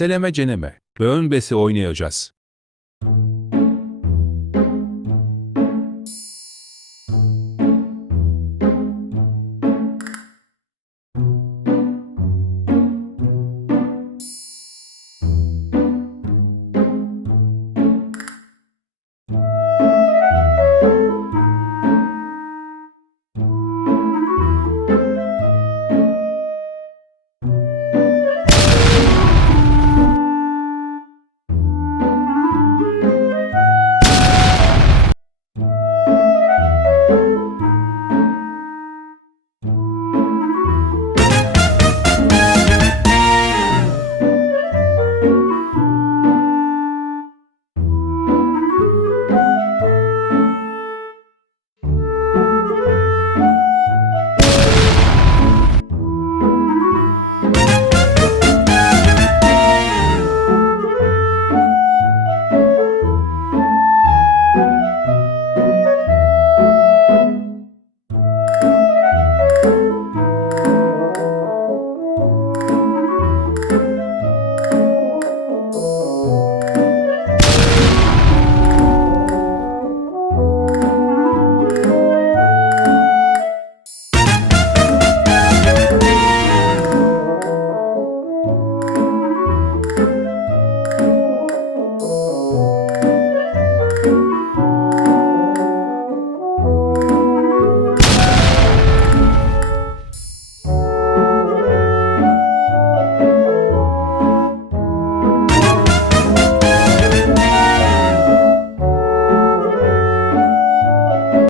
Seleme ceneme ve ön besi oynayacağız.